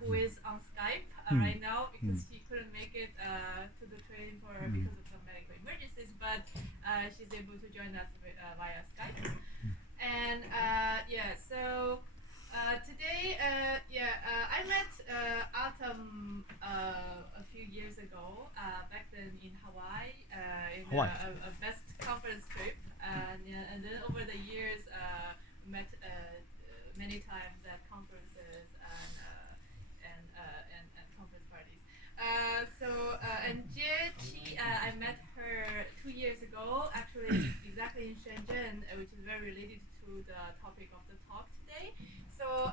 who is on Skype right now because she couldn't make it to the training because of some medical emergencies, but she's able to join us via Skype. And today, I met Artem a few years ago, back then in Hawaii, in a best conference trip, and then over the years, met many times at conferences and conference parties. And Jie, I met her 2 years ago, actually exactly in Shenzhen, which is very related to the topic of the talk today. So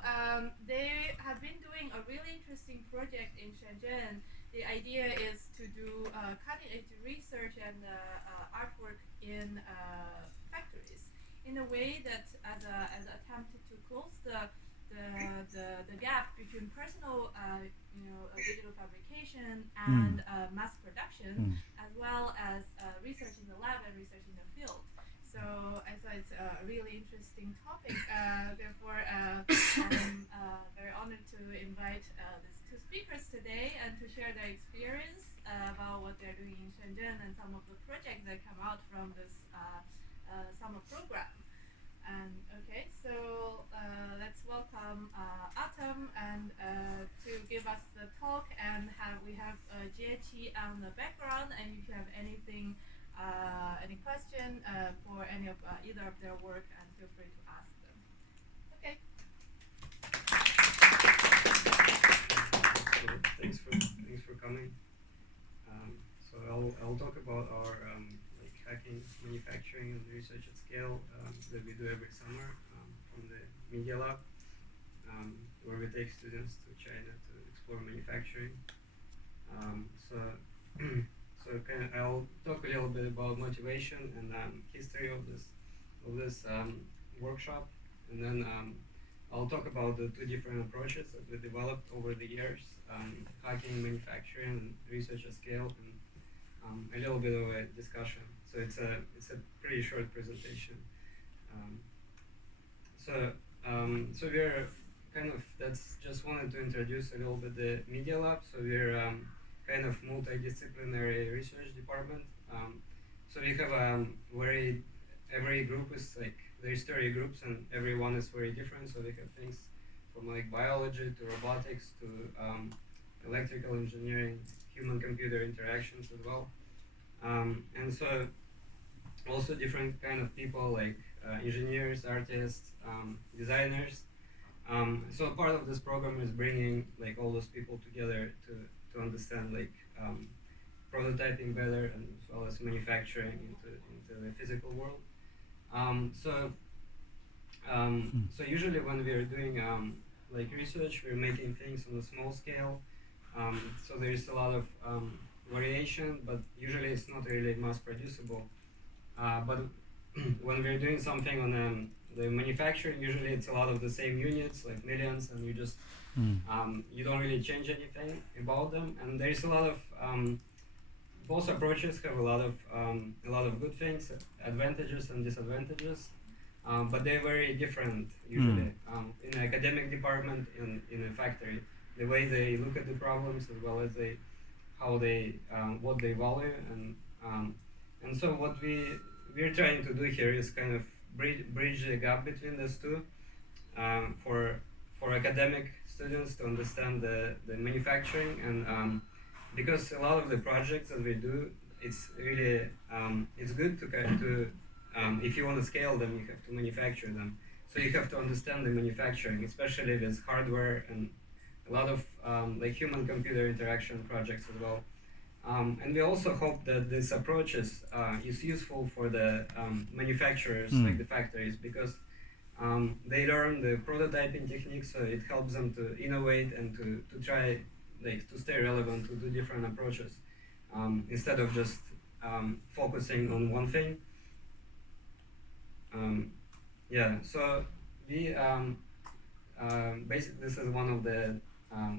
they have been doing a really interesting project in Shenzhen. The idea is to do cutting-edge research and artwork in factories in a way that as an attempt to close the gap between personal digital fabrication and mass production, as well as research in the lab and research in the field. So I thought it's a really interesting topic. Therefore, I'm very honored to invite these two speakers today and to share their experience about what they're doing in Shenzhen and some of the projects that come out from this summer program. So let's welcome Artem and to give us the talk, and we have Jie on the background, and if you have anything, any question for any of either of their work, and feel free to ask them. Okay. So thanks for coming. So I'll talk about our hacking, manufacturing, and research at scale that we do every summer from the Media Lab, where we take students to China to explore manufacturing. I'll talk a little bit about motivation and history of this workshop, and then I'll talk about the two different approaches that we developed over the years: hacking, manufacturing, and research at scale, and a little bit of a discussion. So it's a pretty short presentation. So we're just wanted to introduce a little bit the Media Lab. So we're kind of multidisciplinary research department. So we have every group is there's 30 groups, and every one is very different. So we have things from biology to robotics to electrical engineering, human-computer interactions as well. And so also different kind of people like engineers, artists, designers. So part of this program is bringing all those people together to understand prototyping better, and as well as manufacturing into the physical world. So usually when we're doing research, we're making things on a small scale. So there's a lot of variation, but usually it's not really mass producible. But when we're doing something on the manufacturing, usually it's a lot of the same units, like millions, and you just you don't really change anything about them. And there's a lot of both approaches have a lot of good things, advantages and disadvantages, but they're very different usually. In an academic department, in a factory, the way they look at the problems, as well as what they value, and so what we're trying to do here is kind of bridge the gap between those two, for academic students to understand the manufacturing, and because a lot of the projects that we do, it's really it's good to if you want to scale them, you have to manufacture them. So you have to understand the manufacturing, especially with hardware and a lot of human-computer interaction projects as well. And we also hope that this approach is useful for the manufacturers, like the factories, because they learn the prototyping techniques, so it helps them to innovate and to try to stay relevant, to do different approaches, instead of just focusing on one thing. So we basically, this is one of the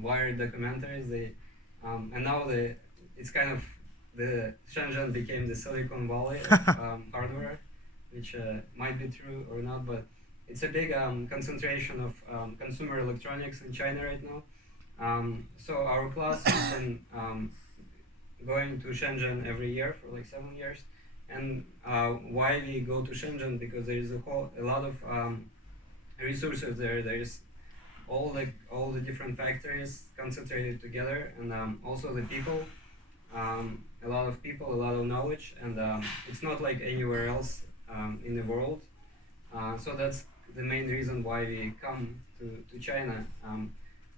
Wired documentaries. And now it's kind of the Shenzhen became the Silicon Valley of hardware, which might be true or not, but it's a big concentration of consumer electronics in China right now. So our class has been going to Shenzhen every year for like 7 years. And why we go to Shenzhen? Because there is a lot of resources there. There is all the different factories concentrated together, and also the people. A lot of people, a lot of knowledge, and it's not like anywhere else in the world. So that's the main reason why we come to China.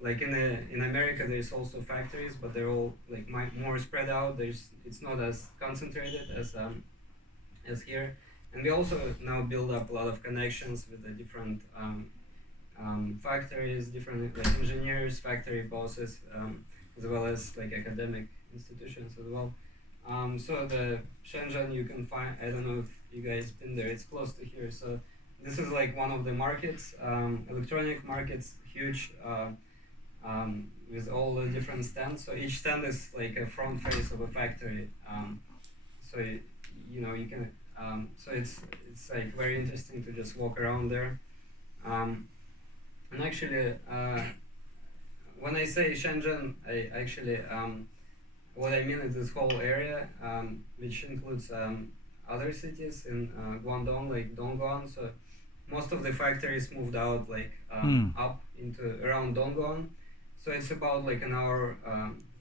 Like in America, there's also factories, but they're all like more spread out. It's not as concentrated as here, and we also now build up a lot of connections with the different factories, different like engineers, factory bosses, as well as like academic institutions as well. So the Shenzhen, you can find. I don't know if you guys been there. It's close to here. So this is like one of the markets, electronic markets, huge, with all the different stands. So each stand is like a front face of a factory. So you know you can. So it's like very interesting to just walk around there. And actually, when I say Shenzhen, I actually what I mean is this whole area, which includes other cities in Guangdong, like Dongguan. So most of the factories moved out like up into around Dongguan. So it's about like an hour,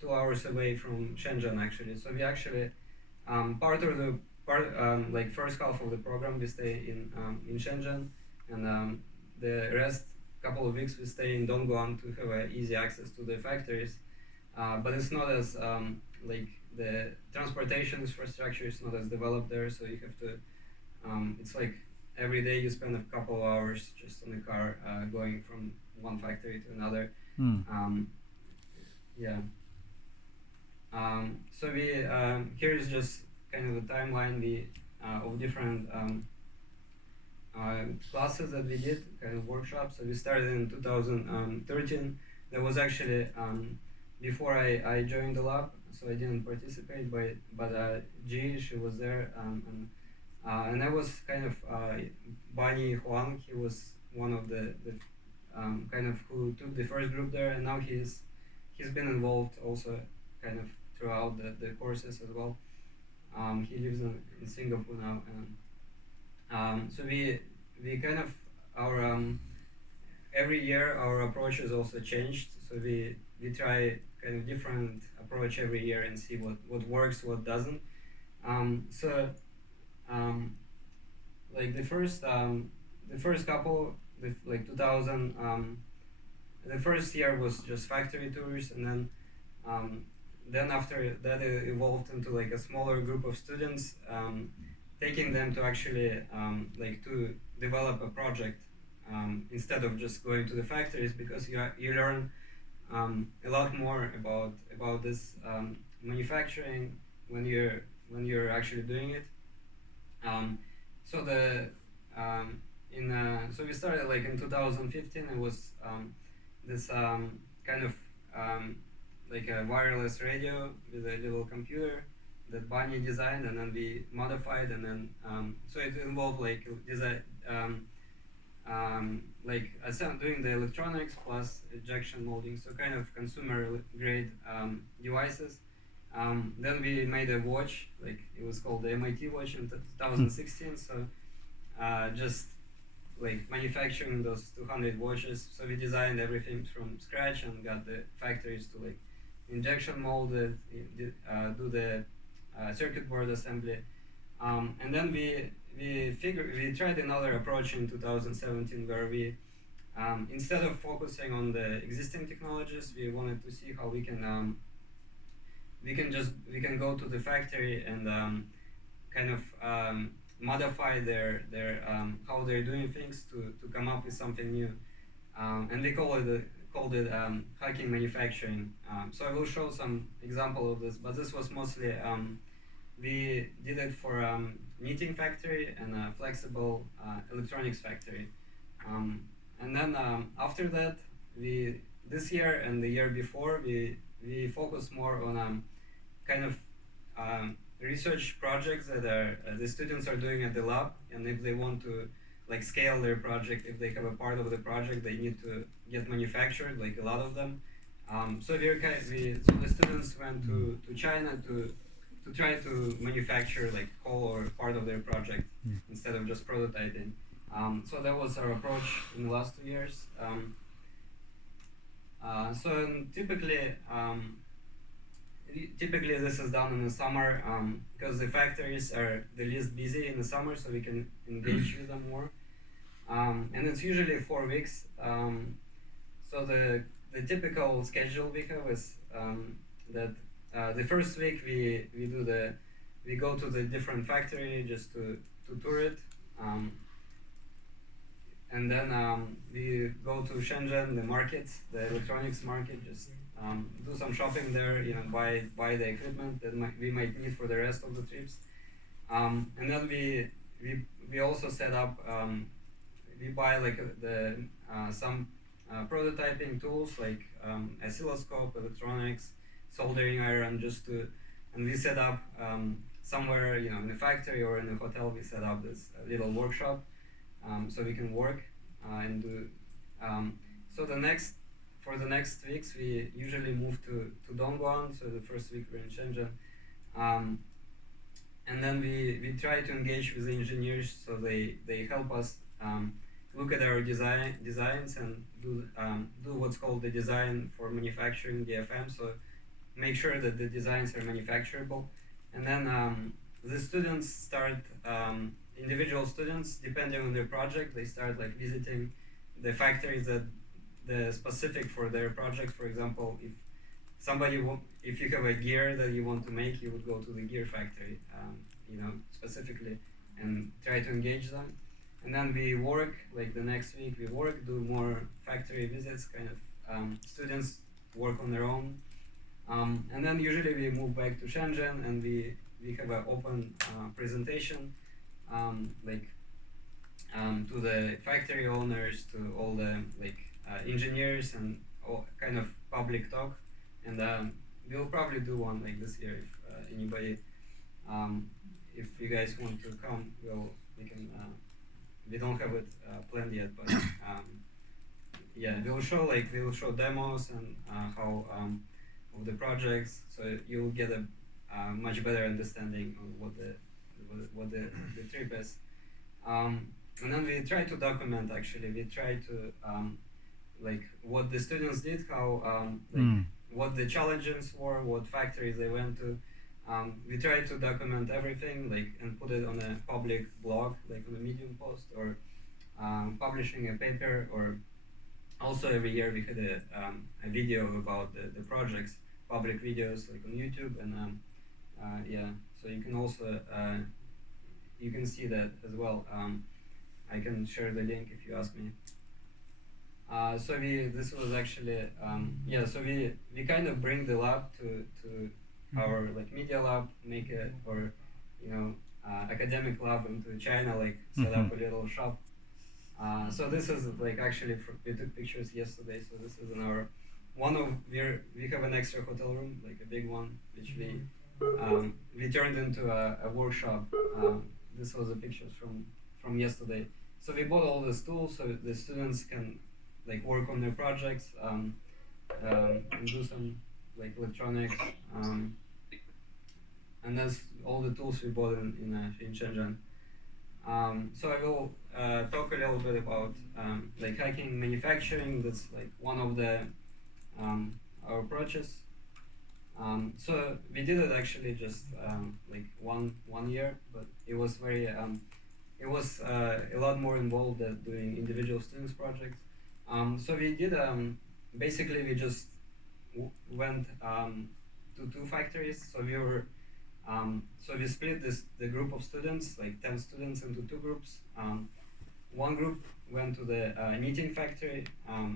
2 hours away from Shenzhen actually. So we actually like first half of the program we stay in Shenzhen, and the rest couple of weeks we stay in Dongguan to have easy access to the factories. But it's not as like the transportation infrastructure is not as developed there, so you have to. It's like every day you spend a couple of hours just on the car going from one factory to another. Yeah. So we here is just kind of the timeline of different classes that we did, kind of workshops. So we started in 2013. That was actually before I joined the lab, so I didn't participate. But she was there, and I was kind of JiaBin Huang. He was one of the kind of who took the first group there, and now he's been involved also kind of throughout the courses as well. He lives in Singapore now, and so we kind of our every year our approaches also changed. So we try kind of different approach every year and see what works, what doesn't. So like the first couple, like 2000, the first year was just factory tours, and then after that it evolved into like a smaller group of students, taking them to actually like to develop a project instead of just going to the factories, because you learn a lot more about this manufacturing when you're actually doing it. So the so we started like in 2015. It was this kind of like a wireless radio with a little computer that Bunny designed, and then we modified, and then so it involved like design, like doing the electronics plus injection molding, so kind of consumer grade devices. Then we made a watch, like it was called the MIT watch in 2016. So just like manufacturing those 200 watches. So we designed everything from scratch and got the factories to like injection mold it, do the circuit board assembly, and then we tried another approach in 2017 where we instead of focusing on the existing technologies, we wanted to see how we can go to the factory and kind of modify their how they're doing things to come up with something new, and we called it hacking manufacturing. So I will show some example of this, but this was mostly we did it for knitting factory and a flexible electronics factory, and then after that this year and the year before we focused more on kind of research projects that the students are doing at the lab, and if they want to like scale their project, if they have a part of the project they need to get manufactured, like a lot of them, So so the students went to China to try to manufacture like whole or part of their project instead of just prototyping. So that was our approach in the last 2 years. Typically this is done in the summer because the factories are the least busy in the summer, so we can engage with them more. And it's usually 4 weeks. So the typical schedule we have is that the first week we go to the different factory just to tour it. And then we go to Shenzhen, the market, the electronics market, just do some shopping there, buy the equipment that we might need for the rest of the trips. And then we also set up, we buy like some prototyping tools like oscilloscope, electronics, soldering iron, and we set up somewhere, in a factory or in a hotel, we set up this little workshop. So we can work and do. So for the next weeks, we usually move to Dongguan. So the first week we're in Shenzhen, and then we try to engage with the engineers, so they help us look at our designs and do what's called the design for manufacturing DFM. So make sure that the designs are manufacturable, and then the students start. Individual students, depending on their project, they start like visiting the factories that the specific for their project. For example, if you have a gear that you want to make, you would go to the gear factory, specifically, and try to engage them. And then we work, like the next week we do more factory visits, kind of students work on their own. And then usually we move back to Shenzhen and we have an open presentation. To the factory owners, to all the engineers, and all kind of public talk. And we'll probably do one like this year if anybody, if you guys want to come, we can. We don't have it planned yet, but yeah, we'll show demos and how of the projects, so you'll get a much better understanding of what the trip is. And then we try to document, actually. We try to what the students did, how what the challenges were, what factories they went to. We try to document everything, and put it on a public blog, like on a Medium post, or publishing a paper, or also every year we had a video about the projects, public videos like on YouTube, and yeah, so you can also you can see that as well. I can share the link if you ask me. So this was actually yeah. So we kind of bring the lab to our media lab, make it, or academic lab into China, set up a little shop. So this is actually we took pictures yesterday. So this is in our we have an extra hotel room, a big one, which we turned into a workshop. This was the pictures from yesterday. So we bought all the tools so the students can work on their projects and do some electronics. And that's all the tools we bought in Shenzhen. So I will talk a little bit about hacking manufacturing. That's one of the our approaches. So we did it actually just one year, but it was very it was a lot more involved than doing individual students projects. So we did basically we just went to 2 factories. So we were so we split the group of students, 10 students, into 2 groups. One group went to the knitting factory.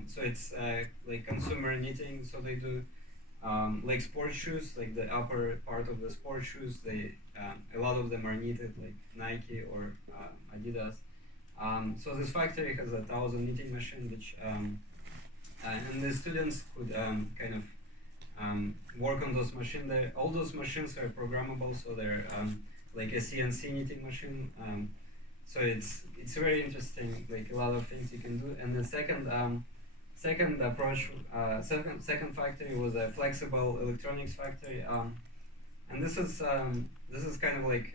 So it's consumer knitting. So they do sports shoes, the upper part of the sports shoes. They a lot of them are knitted, Nike or Adidas. So this factory has 1,000 knitting machines, which and the students could kind of work on those machines. All those machines are programmable, so they're a CNC knitting machine. So it's very interesting, a lot of things you can do. And the second second approach, second factory was a flexible electronics factory, and this is kind of like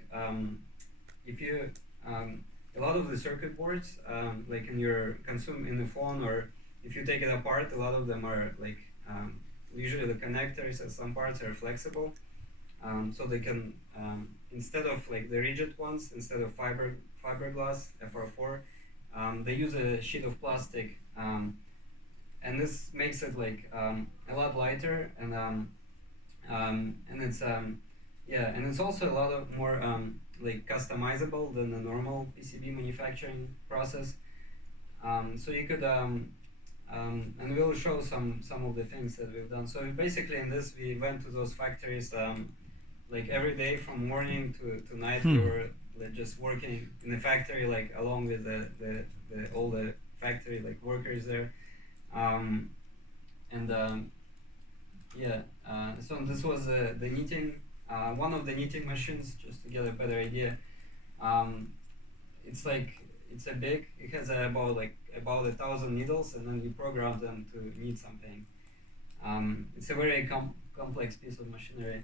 if you a lot of the circuit boards like in your in the phone, or if you take it apart, a lot of them are like usually the connectors and some parts are flexible, so they can instead of like the rigid ones, instead of fiberglass FR4, they use a sheet of plastic, and this makes it like a lot lighter, and it's yeah, and it's also a lot of more like customizable than the normal PCB manufacturing process. So you could and we'll show some of the things that we've done. So basically in this we went to those factories like every day from morning to night. We were like, just working in the factory like along with all the factory like workers there, and yeah, so this was the knitting, one of the knitting machines, just to get a better idea. It's like it has about 1,000 needles, and then you program them to knit something. It's a very complex piece of machinery,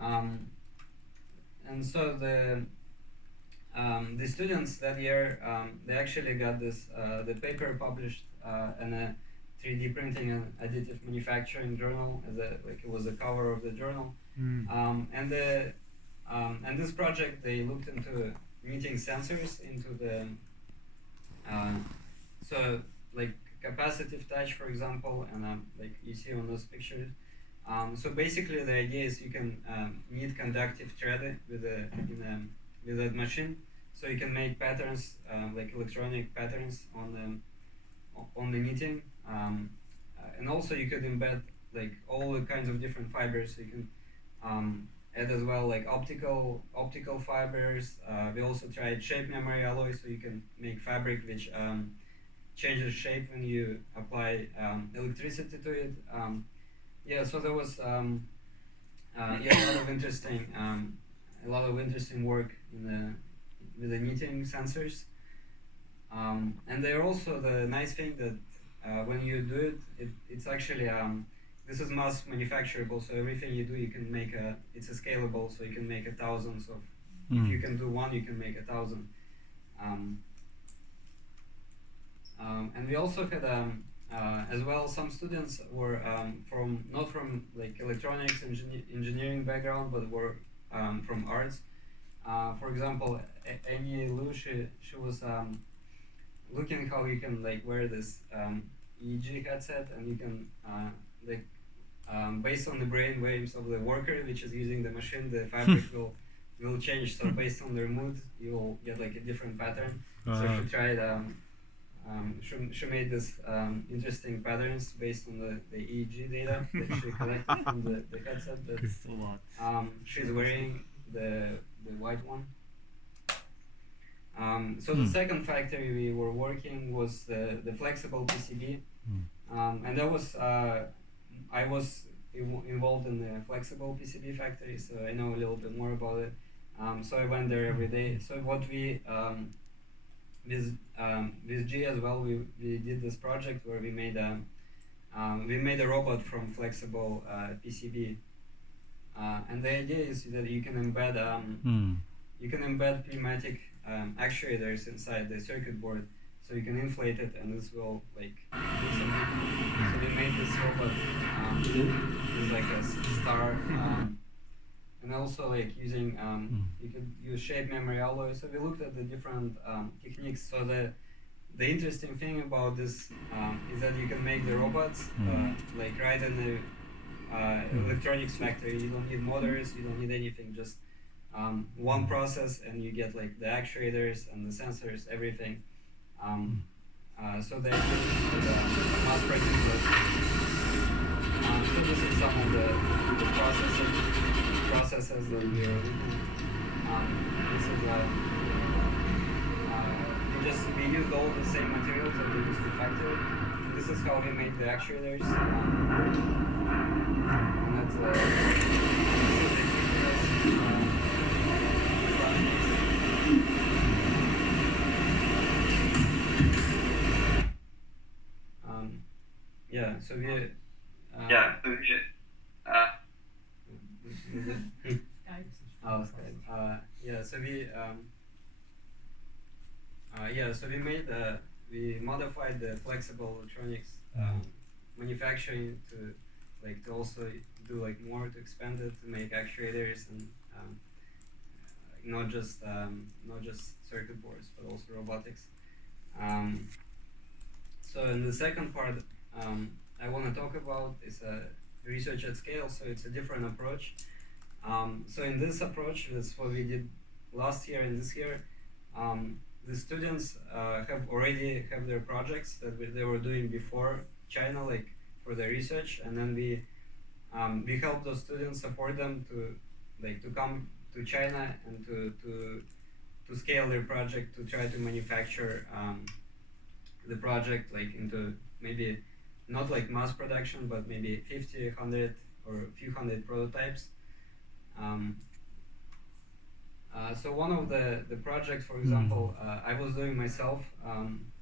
and so the students that year they actually got this the paper published in a 3D printing and additive manufacturing journal, as it was the cover of the journal. And this project, they looked into knitting sensors into the so like capacitive touch, for example, and like you see on those pictures. So basically the idea is you can knit conductive thread with that machine, so you can make patterns like electronic patterns on the knitting, and also you could embed like all the kinds of different fibers. So you can add as well like optical fibers. We also tried shape memory alloy, so you can make fabric which changes shape when you apply electricity to it. Yeah, so there was yeah, a lot of interesting work with the knitting sensors. And they're also, the nice thing that when you do it's actually this is mass manufacturable. So everything you do, you can make it's a scalable, so you can make thousands of. If you can do one, you can make 1,000. And we also had as well some students were not from like electronics engineering background, but were from arts. For example, Lucia, she was looking how you can like wear this EEG headset, and you can like based on the brain waves of the worker which is using the machine, the fabric will change. So based on their mood, you will get like a different pattern. So she tried. She made this interesting patterns based on the EEG data that she collected from the headset that she's wearing, the white one. So the second factory we were working was the flexible PCB, and that was I was involved in the flexible PCB factory, so I know a little bit more about it. So I went there every day. So what we with G as well, we did this project where we made a robot from flexible PCB, and the idea is that you can embed pneumatic actuators inside the circuit board, so you can inflate it, and this will like do something. So we made this robot with like a star, and also like using you could use shape memory alloy. So we looked at the different techniques. So the interesting thing about this is that you can make the robots like right in the electronics factory. You don't need motors, you don't need anything, just one process, and you get like the actuators and the sensors, everything. So they mass produce those. So this is some of the processes that we are looking at. This is we used all the same materials that we used in the factory. This is how we made the actuators. And that's this is the So we oh, Skype. So we made we modified the flexible electronics manufacturing to to also do more to expand it to make actuators and not just circuit boards but also robotics. So in the second part, I want to talk about is research at scale. So it's a different approach. So in this approach, that's what we did last year and this year. The students have already have their projects that they were doing before China, for their research, and then we help those students, support them to come to China and to scale their project, to try to manufacture the project into maybe not mass production, but maybe 50, 100 or a few hundred prototypes. So one of the projects, for example, I was doing myself.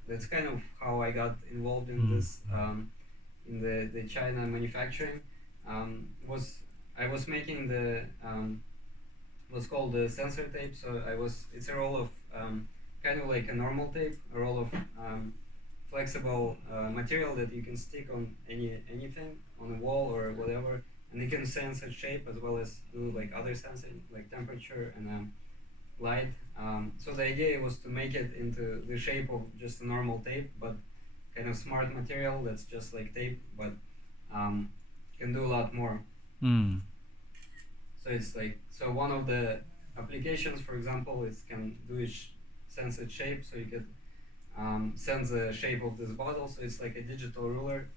That's kind of how I got involved in this, in the China manufacturing. I was making the what's called the sensor tape. So it's a roll of kind of like a normal tape, a roll of flexible material that you can stick on anything, on a wall or whatever, and it can sense its shape as well as do other sensing, like temperature and light. So the idea was to make it into the shape of just a normal tape, but kind of smart material that's just like tape, but can do a lot more. So it's so one of the applications, for example, is can do sense its shape, so you could sense the shape of this bottle. So it's like a digital ruler,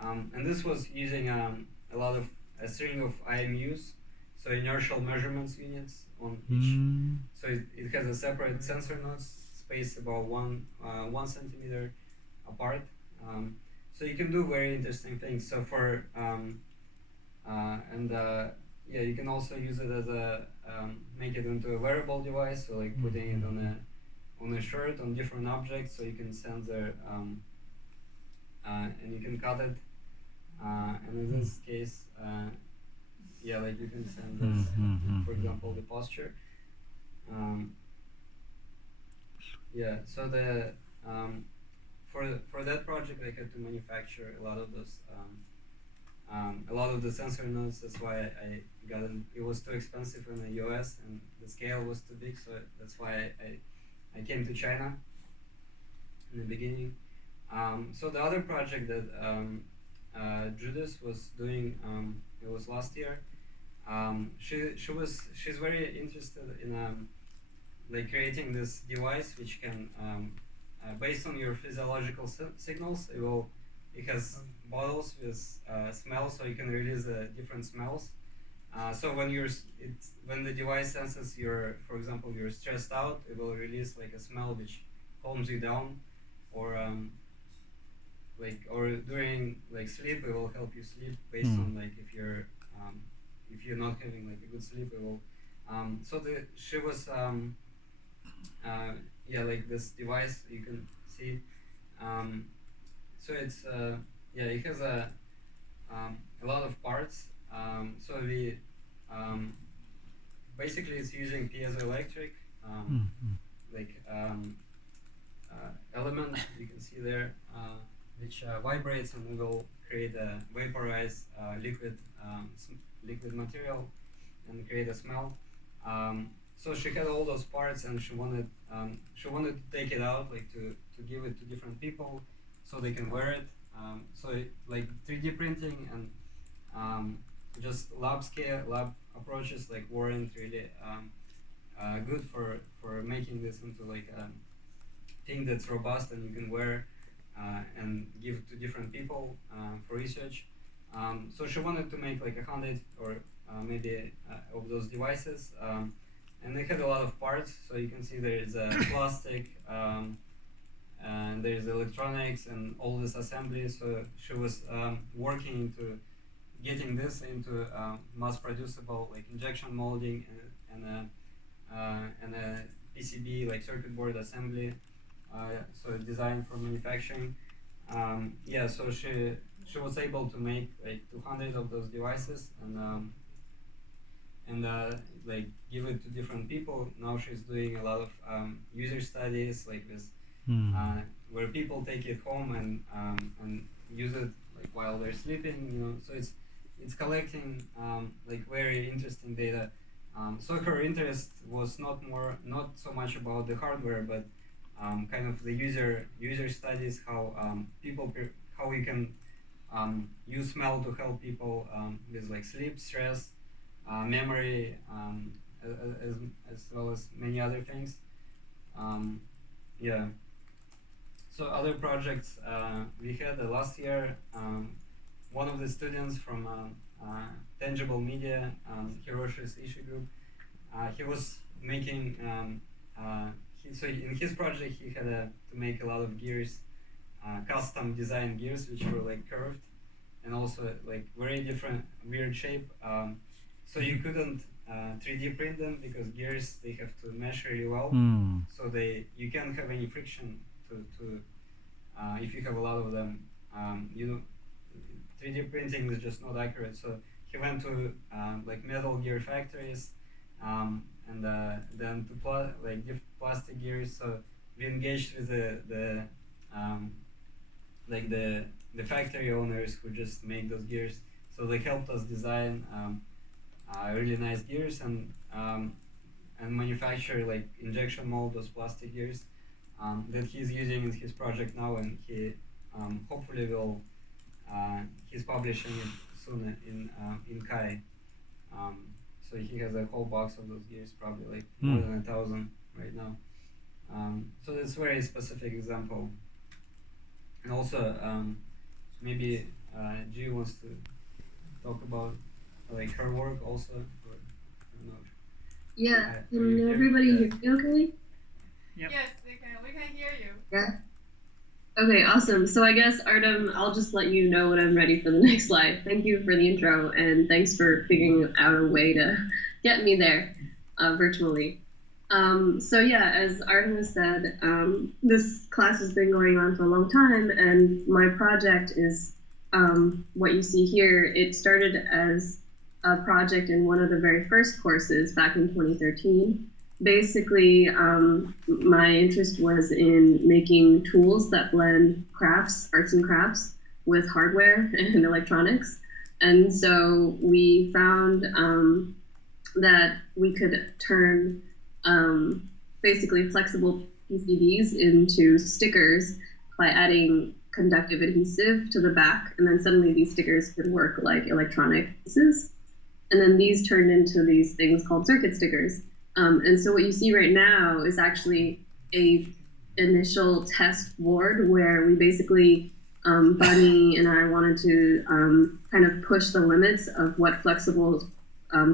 and this was using a string of IMUs, so inertial measurements units on each. So it has a separate sensor nodes, spaced about one centimeter apart. So you can do very interesting things. So for you can also use it as a make it into a wearable device. So putting it on a shirt, on different objects, so you can sense their and you can cut it. And in this case, you can sense for example, the posture. So the for that project, I had to manufacture a lot of those. A lot of the sensor nodes. That's why I got them. It was too expensive in the US and the scale was too big, so that's why I came to China in the beginning. So the other project that Judith was doing, it was last year. She's very interested in creating this device which can based on your physiological signals, it has bottles with smells, so you can release different smells. So when the device senses for example, you're stressed out, it will release a smell which calms you down, or during sleep, it will help you sleep based on if you're not having a good sleep, it will. So she was this device you can see. So it's it has a lot of parts. So we basically it's using piezoelectric element you can see there, which vibrates and will create a vaporized liquid material and create a smell. So she had all those parts, and she wanted to take it out, to give it to different people so they can wear it. So 3D printing and just lab approaches weren't really good for making this into a thing that's robust and you can wear and give to different people for research. So she wanted to make 100 or maybe of those devices, and they had a lot of parts. So you can see there is a plastic, and there is electronics and all this assembly. So she was working into getting this into mass producible injection molding and a PCB circuit board assembly. So designed for manufacturing. So she was able to make like 200 of those devices and like give it to different people. Now she's doing a lot of user studies, like this, where people take it home and use it like while they're sleeping. You know, so it's collecting like very interesting data. So her interest was not so much about the hardware, but kind of the user studies, how how we can use smell to help people with like sleep, stress, memory, as well as many other things. Yeah. So other projects we had last year. One of the students from Tangible Media, Hiroshi's issue group, he was making. So in his project, he had to make a lot of gears, custom design gears, which were like curved, and also like very different, weird shape. So you couldn't 3D print them because gears, they have to mesh really well. So you can't have any friction to if you have a lot of them. You know, 3D printing is just not accurate. So he went to like metal gear factories, and then to like give plastic gears. So we engaged with the like the factory owners who just make those gears. So they helped us design really nice gears and manufacture like injection mold those plastic gears that he's using in his project now, and he hopefully will he's publishing it soon in Kai. So he has a whole box of those gears, probably like more than 1,000 right now. So that's a very specific example. And also maybe G wants to talk about like her work also. Or, I don't know. Yeah, can everybody hear me okay? Yep. Yes, we can hear you. Yeah. Okay, awesome. So I guess, Artem, I'll just let you know when I'm ready for the next slide. Thank you for the intro, and thanks for figuring out a way to get me there virtually. So yeah, as Artem has said, this class has been going on for a long time, and my project is what you see here. It started as a project in one of the very first courses back in 2013. Basically, my interest was in making tools that blend crafts, arts and crafts, with hardware and electronics. And so we found that we could turn basically flexible PCBs into stickers by adding conductive adhesive to the back, and then suddenly these stickers could work like electronic pieces. And then these turned into these things called circuit stickers. And so what you see right now is actually a initial test board where we basically, Bunny and I wanted to kind of push the limits of what flexible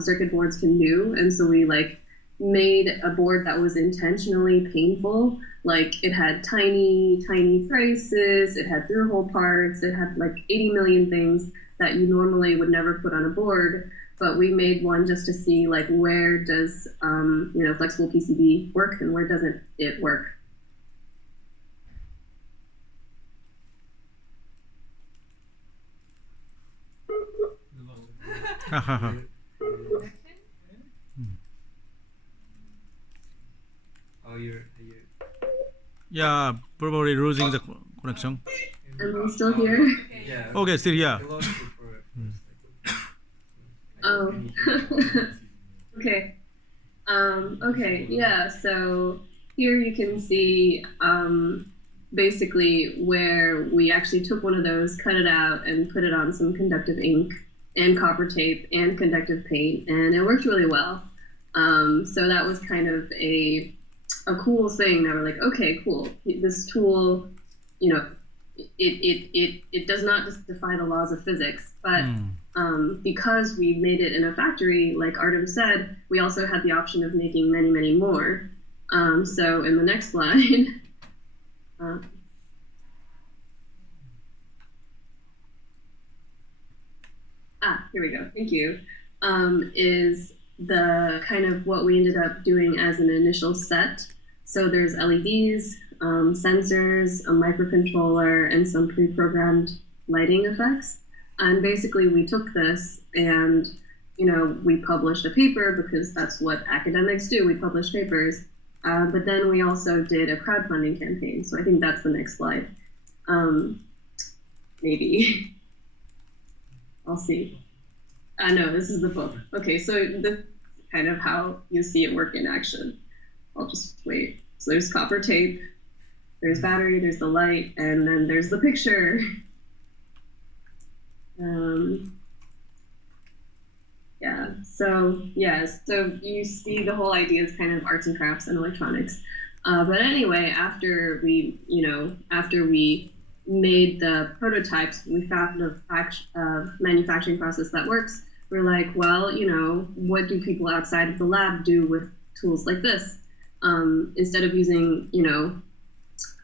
circuit boards can do. And so we like made a board that was intentionally painful. Like it had tiny traces, it had through-hole parts, it had like 80 million things that you normally would never put on a board. But we made one just to see like where does flexible PCB work and where doesn't it work. Oh, you're Yeah, probably losing the connection. Am I still here? yeah. Okay, still here. We lost you for Oh, okay. Okay, yeah, so here you can see basically where we actually took one of those, cut it out, and put it on some conductive ink and copper tape and conductive paint, and it worked really well. So that was kind of a cool thing that we're like, okay, cool. This tool, it does not just defy the laws of physics, but because we made it in a factory, like Artem said, we also had the option of making many, many more. So in the next slide, here we go, thank you, is the kind of what we ended up doing as an initial set. So there's LEDs, sensors, a microcontroller, and some pre-programmed lighting effects. And basically we took this and, we published a paper because that's what academics do. We publish papers. But then we also did a crowdfunding campaign. So I think that's the next slide. Maybe. I'll see. No, this is the book. Okay, so this is kind of how you see it work in action. I'll just wait. So there's copper tape, there's battery, there's the light, and then there's the picture. So you see the whole idea is kind of arts and crafts and electronics. But anyway, after we made the prototypes, we found a manufacturing process that works. We're like, well, what do people outside of the lab do with tools like this? Instead of using,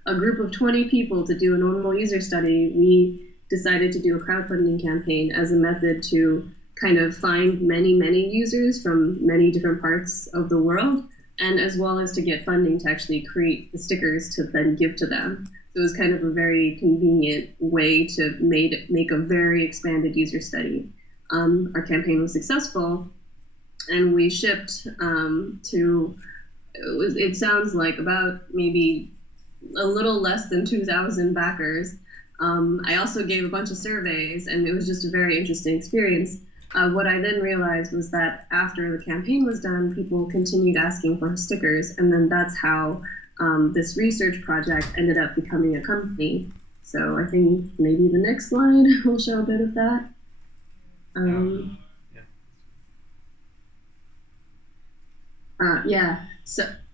a group of 20 people to do a normal user study, we decided to do a crowdfunding campaign as a method to kind of find many, many users from many different parts of the world, and as well as to get funding to actually create the stickers to then give to them. So it was kind of a very convenient way to make a very expanded user study. Our campaign was successful, and we shipped it sounds like about maybe a little less than 2,000 backers. I also gave a bunch of surveys, and it was just a very interesting experience. What I then realized was that after the campaign was done, people continued asking for stickers, and then that's how this research project ended up becoming a company. So I think maybe the next slide will show a bit of that.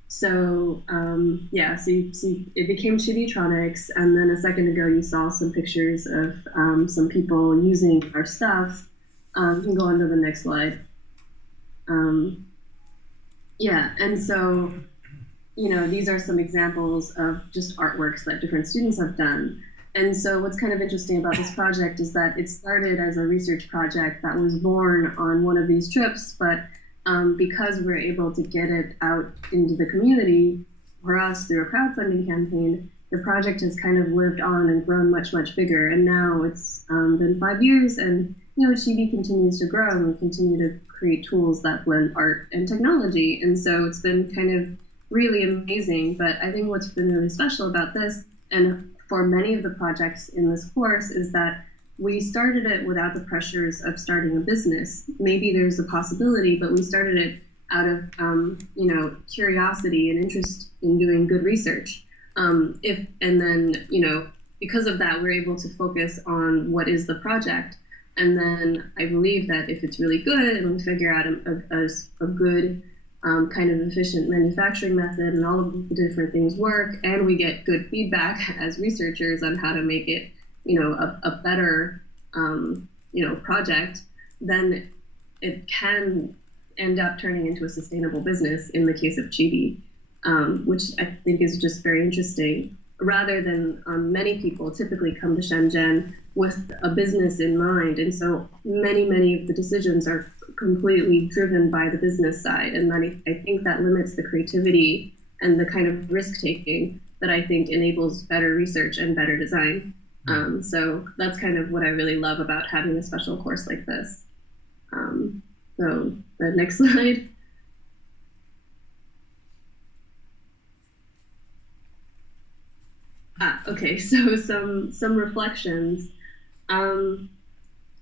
So you see it became JiaBin, and then a second ago you saw some pictures of some people using our stuff. You can go on to the next slide. And so, these are some examples of just artworks that different students have done. And so what's kind of interesting about this project is that it started as a research project that was born on one of these trips, but because we're able to get it out into the community for us through a crowdfunding campaign, the project has kind of lived on and grown much, much bigger. And now it's been 5 years, and JiaBin continues to grow, and we continue to create tools that blend art and technology. And so it's been kind of really amazing. But I think what's been really special about this, and for many of the projects in this course, is that we started it without the pressures of starting a business. Maybe there's a possibility, but we started it out of curiosity and interest in doing good research. Because of that, we're able to focus on what is the project. And then I believe that if it's really good and we figure out a good kind of efficient manufacturing method, and all of the different things work, and we get good feedback as researchers on how to make it a better project, then it can end up turning into a sustainable business in the case of JiaBin, which I think is just very interesting. Rather than many people typically come to Shenzhen with a business in mind, and so many of the decisions are completely driven by the business side, and I think that limits the creativity and the kind of risk-taking that I think enables better research and better design. So that's kind of what I really love about having a special course like this. So the next slide. Okay, so some reflections.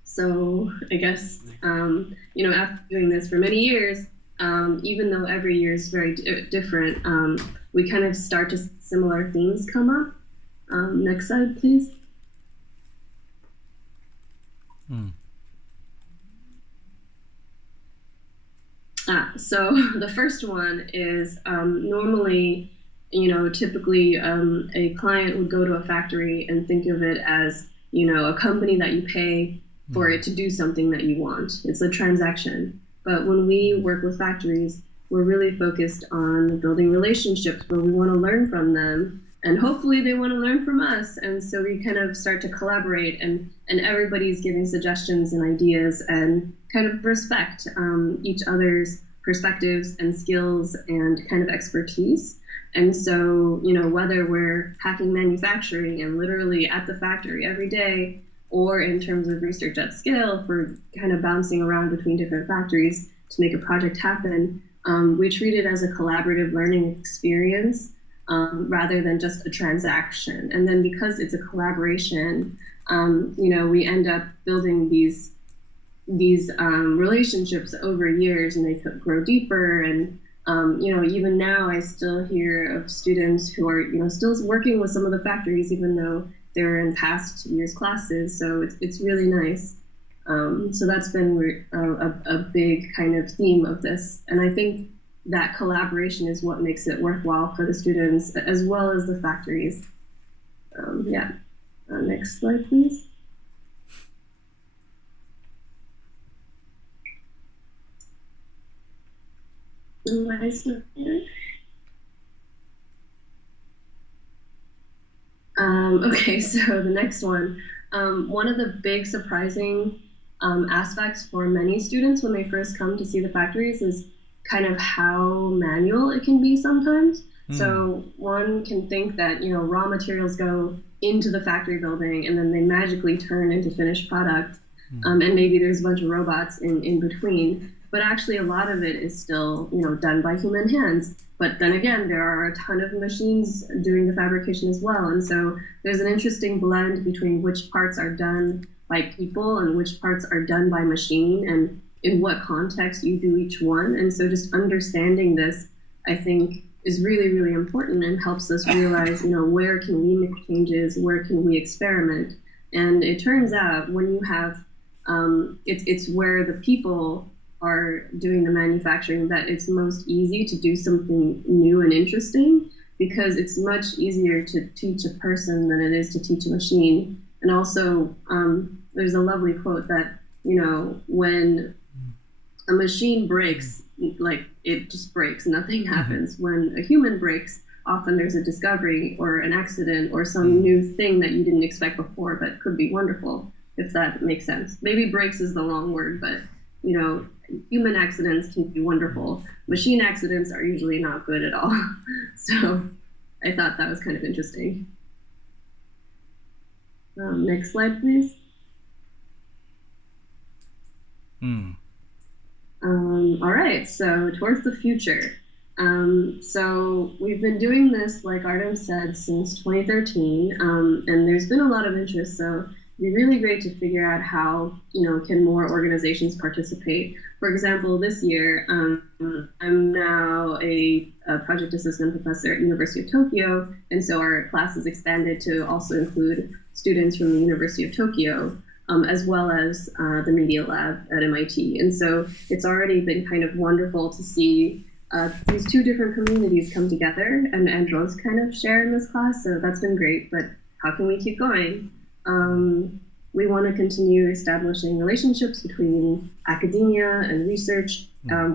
So I guess, after doing this for many years, even though every year is very different, we kind of start to similar themes come up. Next slide, please. So the first one is normally, typically a client would go to a factory and think of it as, a company that you pay for it to do something that you want. It's a transaction. But when we work with factories, we're really focused on building relationships where we want to learn from them, and hopefully they want to learn from us. And so we kind of start to collaborate, and everybody's giving suggestions and ideas and kind of respect each other's perspectives and skills and kind of expertise. And so, whether we're hacking manufacturing and literally at the factory every day, or in terms of research at scale for kind of bouncing around between different factories to make a project happen, we treat it as a collaborative learning experience rather than just a transaction. And then because it's a collaboration, we end up building these relationships over years, and they could grow deeper. And even now I still hear of students who are still working with some of the factories even though they're in past years' classes. So it's really nice. So that's been a big kind of theme of this, and I think that collaboration is what makes it worthwhile for the students as well as the factories. Next slide, please. Okay, so the next one. One of the big surprising aspects for many students when they first come to see the factories is kind of how manual it can be sometimes. So one can think that raw materials go into the factory building and then they magically turn into finished product, and maybe there's a bunch of robots in between. But actually, a lot of it is still done by human hands. But then again, there are a ton of machines doing the fabrication as well, and so there's an interesting blend between which parts are done by people and which parts are done by machine, and in what context you do each one. And so just understanding this, I think, is really, really important and helps us realize, where can we make changes, where can we experiment. And it turns out when you have, it's where the people are doing the manufacturing that it's most easy to do something new and interesting, because it's much easier to teach a person than it is to teach a machine. And also, there's a lovely quote that, when a machine breaks, like it just breaks, nothing happens. When a human breaks, often there's a discovery or an accident or some new thing that you didn't expect before, but could be wonderful, if that makes sense. Maybe breaks is the wrong word, but human accidents can be wonderful. Machine accidents are usually not good at all. So I thought that was kind of interesting. Next slide, please. All right, so towards the future. So we've been doing this, like Artem said, since 2013, and there's been a lot of interest. So it'd be really great to figure out how, can more organizations participate. For example, this year, I'm now a project assistant professor at University of Tokyo, and so our class is expanded to also include students from the University of Tokyo, as well as the Media Lab at MIT. And so it's already been kind of wonderful to see these two different communities come together and both kind of share in this class. So that's been great, but how can we keep going? We want to continue establishing relationships between academia and research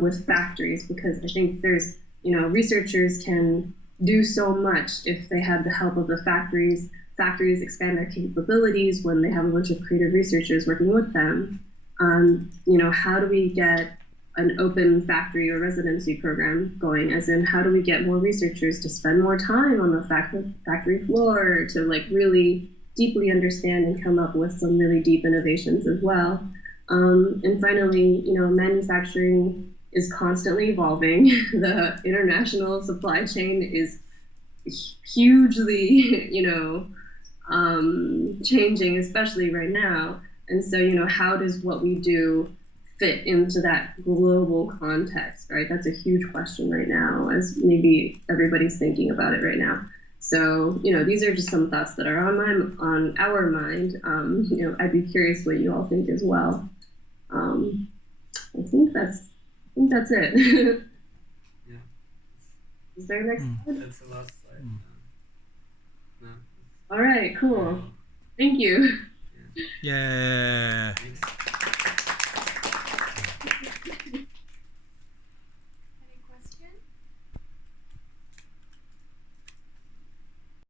with factories, because I think there's, researchers can do so much if they have the help of the factories. Factories expand their capabilities when they have a bunch of creative researchers working with them. How do we get an open factory or residency program going? As in, how do we get more researchers to spend more time on the factory floor to really deeply understand and come up with some really deep innovations as well? And finally, manufacturing is constantly evolving. The international supply chain is hugely, changing, especially right now. And so, how does what we do fit into that global context, right? That's a huge question right now, as maybe everybody's thinking about it right now. So, these are just some thoughts that are on our mind. I'd be curious what you all think as well. I think that's it. Yeah. Is there a next slide? That's the last slide. No. All right, cool. Thank you. Yeah.